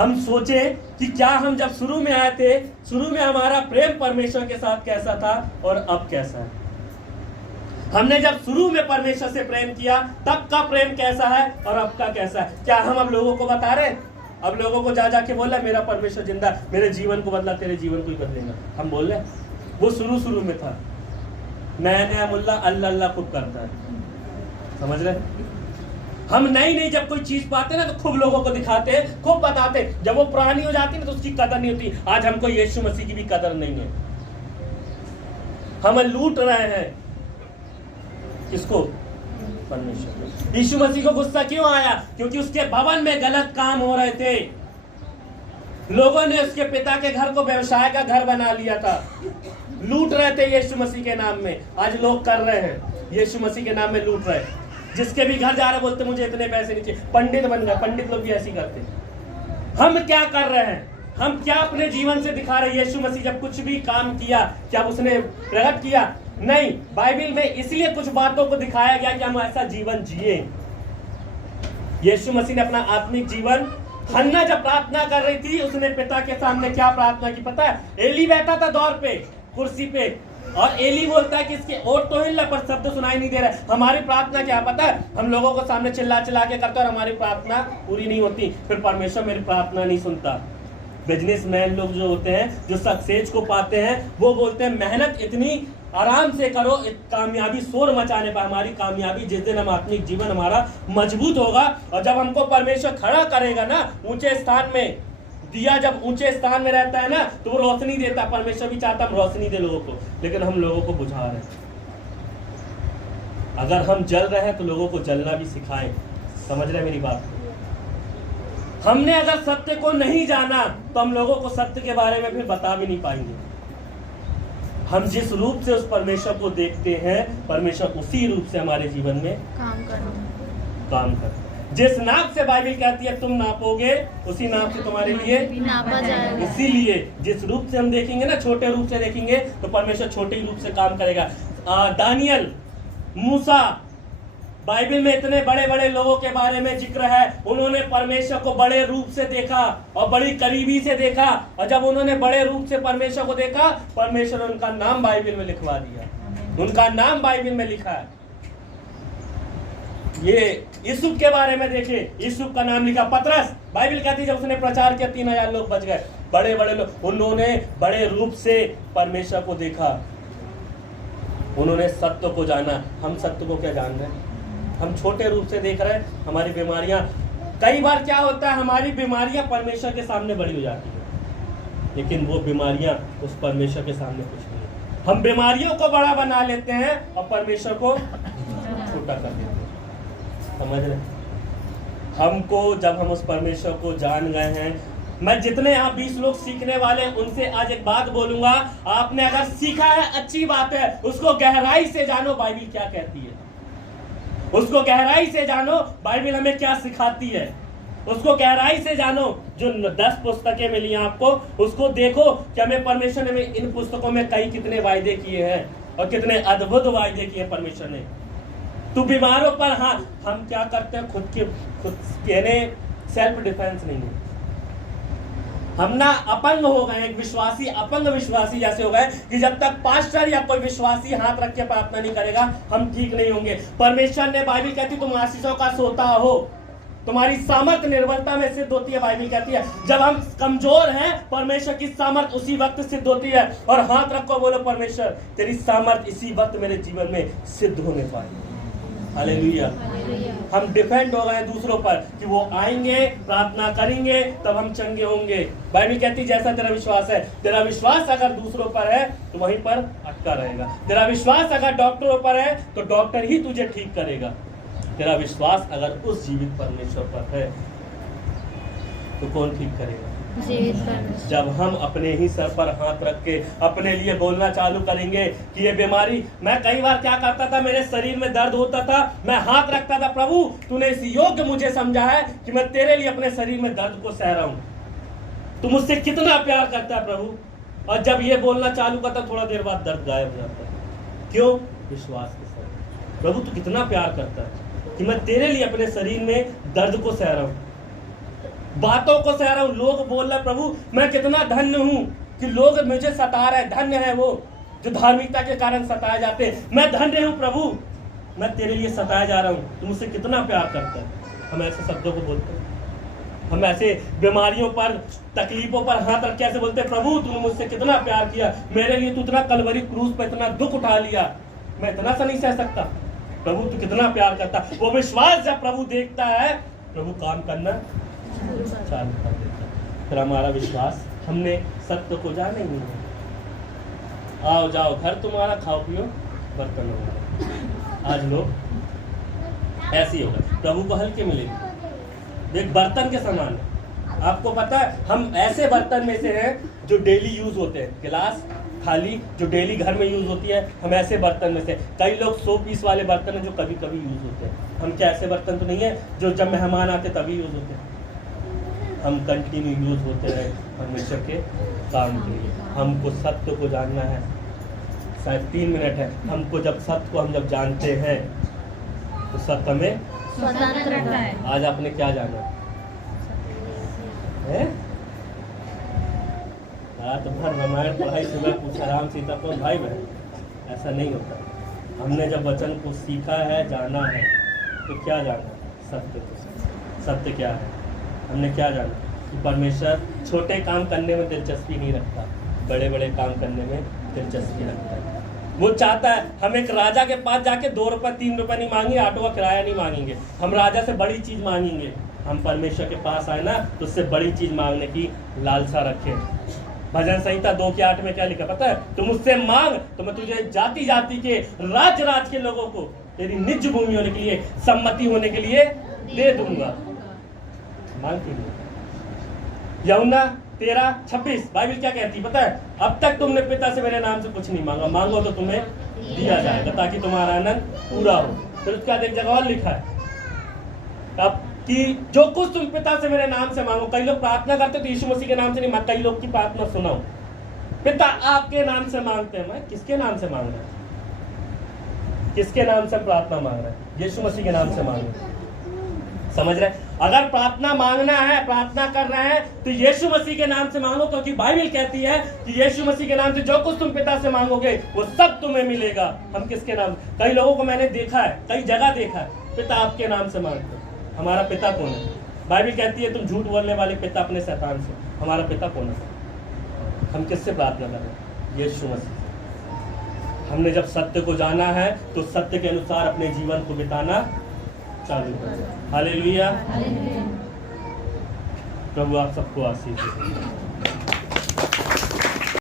हम सोचे कि क्या हम जब शुरू में आए थे, शुरू में हमारा प्रेम परमेश्वर के साथ कैसा था और अब कैसा है। हमने जब शुरू में परमेश्वर से प्रेम किया तब का प्रेम कैसा है और अब का कैसा है। क्या हम अब लोगों को बता रहे, अब लोगों को जा जाके बोल रहे मेरा परमेश्वर जिंदा, मेरे जीवन को बदला, तेरे जीवन को ही बदलेगा। हम बोल रहे वो शुरू में था। नया नया मुल्ला अल्लाह अल्लाह खूब करता है, समझ रहे। हम नई जब कोई चीज पाते ना तो खूब लोगों को दिखाते हैं, खूब बताते हैं। जब वो पुरानी हो जाती है तो उसकी कदर नहीं होती। आज हमको यीशु मसीह की भी कदर नहीं है। हम लूट रहे हैं किसको? परमेश्वर। यीशु मसीह को गुस्सा क्यों आया? क्योंकि उसके भवन में गलत काम हो रहे थे। लोगों ने उसके पिता के घर को व्यवसाय का घर बना लिया था, लूट रहे थे यीशु मसीह के नाम में। आज लोग कर रहे हैं, यीशु मसीह के नाम में लूट रहे हैं। जिसके भी घर जा रहे बोलते मुझे इतने पैसे नहीं चाहिए, पंडित बन गए। पंडित लोग भी ऐसी करते हैं। हम क्या कर रहे हैं? हम क्या अपने जीवन से दिखा रहे हैं? यीशु मसीह जब कुछ भी काम किया क्या उसने प्रकट किया? नहीं। बाइबल में इसलिए कुछ बातों को दिखाया गया कि हम ऐसा जीवन जिए। यीशु मसीह ने अपना आत्मिक जीवन, हन्ना जब प्रार्थना कर रही थी उसने पिता के सामने क्या प्रार्थना की पता है? एली बैठा था दौर पे, कुर्सी पे, और एली बोलता है कि इसके ओठ तो हिल रहा पर शब्द सुनाई नहीं दे रहा है। हमारी प्रार्थना क्या पता है? हम लोगों को सामने चिल्ला चिल्ला के करते और हमारी प्रार्थना पूरी नहीं होती, फिर परमेश्वर मेरी प्रार्थना नहीं सुनता। बिजनेसमैन लोग जो होते हैं, जो सक्सेस को पाते हैं, वो बोलते हैं मेहनत इतनी आराम से करो, कामयाबी शोर मचाने पर। हमारी कामयाबी जिस दिन हम आत्मिक जीवन हमारा मजबूत होगा और जब हमको परमेश्वर खड़ा करेगा ना ऊंचे स्थान में, दिया जब ऊंचे स्थान में रहता है ना तो वो रोशनी देता। परमेश्वर भी चाहता हम रोशनी दे लोगों को, लेकिन हम लोगों को बुझा रहे हैं। अगर हम जल रहे हैं तो लोगों को जलना भी सिखाएं। समझ रहे मेरी बात? हमने अगर सत्य को नहीं जाना तो हम लोगों को सत्य के बारे में फिर बता भी नहीं पाएंगे। हम जिस रूप से उस परमेश्वर को देखते हैं, परमेश्वर उसी रूप से हमारे जीवन में काम करता है। जिस नाप से बाइबल कहती है तुम नापोगे उसी नाप से तुम्हारे लिए नापा जाएगा। इसीलिए जिस रूप से हम देखेंगे ना, छोटे रूप से देखेंगे तो परमेश्वर छोटे ही रूप से काम करेगा। दानियल, मूसा, बाइबल में इतने बड़े बड़े लोगों के बारे में जिक्र है। उन्होंने परमेश्वर को बड़े रूप से देखा और बड़ी करीबी से देखा, और जब उन्होंने बड़े रूप से परमेश्वर को देखा, परमेश्वर ने उनका नाम बाइबल में लिखवा दिया। उनका नाम बाइबल में लिखा है। ये यूसुफ के बारे में देखें, यूसुफ का नाम लिखा। पतरस, बाइबल कहती है जब उसने प्रचार किया 3000 लोग बच गए। बड़े बड़े लोग, उन्होंने बड़े रूप से परमेश्वर को देखा, उन्होंने सत्य को जाना। हम सत्य को क्या जान रहे हैं? हम छोटे रूप से देख रहे हैं। हमारी बीमारियां, कई बार क्या होता है, हमारी बीमारियां परमेश्वर के सामने बड़ी हो जाती है, लेकिन वो बीमारियां उस परमेश्वर के सामने कुछ नहीं है। हम बीमारियों को बड़ा बना लेते हैं और परमेश्वर को छोटा कर देते हैं। समझ रहे? हमको जब हम उस परमेश्वर को जान गए हैं, मैं जितने यहाँ 20 लोग सीखने वाले हैं उनसे आज एक बात बोलूंगा। आपने अगर सीखा है अच्छी बात है, उसको गहराई से जानो बाइबल क्या कहती है। उसको गहराई से जानो बाइबल हमें क्या सिखाती है। उसको गहराई से जानो। जो 10 पुस्तकें मिली आपको, उसको देखो कि हमें परमेश्वर ने इन पुस्तकों में कई कितने वायदे किए हैं और कितने अद्भुत वायदे किए परमेश्वर ने। तू बीमारों पर, हाँ, हम क्या करते हैं, खुद कहने सेल्फ डिफेंस नहीं है। हम ना अपंग हो गए, एक विश्वासी अपंग विश्वासी जैसे हो गए कि जब तक पास्टर या कोई विश्वासी हाथ रख के प्रार्थना नहीं करेगा हम ठीक नहीं होंगे। परमेश्वर ने, बाइबल कहती तुम आशीषों का सोता हो, तुम्हारी सामर्थ निर्बलता में सिद्ध होती है। बाइबल कहती है जब हम कमजोर हैं परमेश्वर की सामर्थ उसी वक्त सिद्ध होती है। और हाथ रखो, बोलो परमेश्वर तेरी सामर्थ इसी वक्त मेरे जीवन में सिद्ध होने पाए। हालेलुया। हम डिपेंड हो गए दूसरों पर कि वो आएंगे, प्रार्थना करेंगे, तब हम चंगे होंगे। बाइबल कहती जैसा तेरा विश्वास है, तेरा विश्वास अगर दूसरों पर है तो वहीं पर अटका रहेगा। तेरा विश्वास अगर डॉक्टरों पर है तो डॉक्टर ही तुझे ठीक करेगा। तेरा विश्वास अगर उस जीवित परमेश्वर पर है तो कौन ठीक करेगा? जब हम अपने ही सर पर हाथ रख के अपने लिए बोलना चालू करेंगे कि ये बीमारी, मैं कई बार क्या करता था, मेरे शरीर में दर्द होता था, मैं हाथ रखता था, प्रभु तूने इस योग्य मुझे समझा है कि मैं तेरे लिए अपने शरीर में दर्द को सह रहा हूं। तू मुझसे कितना प्यार करता है प्रभु। और जब ये बोलना चालू करता थोड़ा देर बाद दर्द गायब हो जाता है। क्यों? विश्वास के साथ। प्रभु तू कितना प्यार करता है कि मैं तेरे लिए अपने शरीर में दर्द को सह रहा हूं। बातों को सह रहा हूँ। लोग बोल रहे प्रभु मैं कितना धन्य हूँ कि लोग मुझे सता रहे। धन्य है वो जो धार्मिकता के कारण सताए जाते हैं। मैं धन्य हूँ प्रभु, मैं तेरे लिए सताया जा रहा हूँ, तू मुझसे कितना प्यार करता है। हम ऐसे शब्दों को बोलते हैं। हम ऐसे बीमारियों पर, तकलीफों पर हाथ रख के ऐसे बोलते हैं प्रभु तूने मुझसे कितना प्यार किया, मेरे लिए तू इतना कलवरी क्रूस पर इतना दुख उठा लिया, मैं इतना सा नहीं सह सकता। प्रभु तू कितना प्यार करता। वो विश्वास जब प्रभु देखता है, प्रभु काम करना चालू कर देता है। फिर हमारा विश्वास, हमने सत्य को जाना ही नहीं है। आओ जाओ घर तुम्हारा, खाओ पियो बर्तन हमारा। आज लोग ऐसे ही होगा, प्रभु को हल्के मिलेंगे। एक बर्तन के समान है। आपको पता है हम ऐसे बर्तन में से हैं जो डेली यूज होते हैं। गिलास थाली जो डेली घर में यूज होती है, हम ऐसे बर्तन में से। कई लोग 100 पीस वाले बर्तन हैं जो कभी कभी यूज होते हैं। हम क्या ऐसे बर्तन तो नहीं है जो जब मेहमान आते तभी यूज होते हैं। हम कंटिन्यू यूज होते हैं परमेश्वर के काम के लिए। हमको सत्य को जानना है। शायद 3 मिनट है। हमको जब सत्य को हम जब जानते हैं तो सत्य में स्वतंत्र है। आज आपने क्या जाना है? रात भर रामायण पढ़ाई, सुबह पूछा राम सीता को भाई बहन। ऐसा नहीं होता। हमने जब वचन को सीखा है, जाना है, तो क्या जाना? सत्य को। सत्य क्या है? हमने क्या जाना कि परमेश्वर छोटे काम करने में दिलचस्पी नहीं रखता, बड़े बड़े काम करने में दिलचस्पी रखता है। वो चाहता है हम एक राजा के पास जाके 2 रुपये 3 रुपये नहीं मांगेंगे, ऑटो का किराया नहीं मांगेंगे। हम राजा से बड़ी चीज मांगेंगे। हम परमेश्वर के पास आए ना तो उससे बड़ी चीज मांगने की लालसा रखें। भजन संहिता 2:8 में क्या लिखा पता है? तुम मुझसे मांग तो मैं तुझे जाति जाति के, राज्य राज्य के लोगों को तेरी निज भूमि होने के लिए, सम्मति होने के लिए दे दूंगा। मांग के लिए। यूहन्ना 13:26 बाइबल क्या कहती पता है? अब तक तुमने पिता से मेरे नाम से कुछ नहीं मांगा, मांगो तो तुम्हें दिया जाएगा ताकि तुम्हारा आनंद पूरा हो। फिर उसके बाद एक जगह और लिखा है अब कि जो कुछ तुम पिता से मेरे नाम से मांगो। कई लोग प्रार्थना करते तो यीशु मसीह के नाम से नहीं मांगते। कई लोग की प्रार्थना सुनाओ, पिता आपके नाम से मांगते हैं। मैं किसके नाम से मांग रहा है? किसके नाम से प्रार्थना मांग रहा है? यीशु मसीह के नाम से मांग रहे हैं। समझ रहे? अगर प्रार्थना मांगना है, प्रार्थना कर रहे हैं तो यीशु मसीह के नाम से मांगो, क्योंकि बाइबल कहती है कि यीशु मसीह के नाम से जो कुछ तुम पिता से मांगोगे वो सब तुम्हें मिलेगा। हम किसके नाम? कई लोगों को मैंने देखा है, कई जगह देखा है, पिता आपके नाम से मांगते। हमारा पिता कौन है? बाइबल कहती है तुम झूठ बोलने वाले पिता अपने शैतान से। हमारा पिता कौन है? हम किससे प्रार्थना कर रहे हैं? यीशु मसीह। हमने जब सत्य को जाना है तो सत्य के अनुसार अपने जीवन को बिताना चालू कर। हालेलुया। प्रभु आप सबको आशीष दे।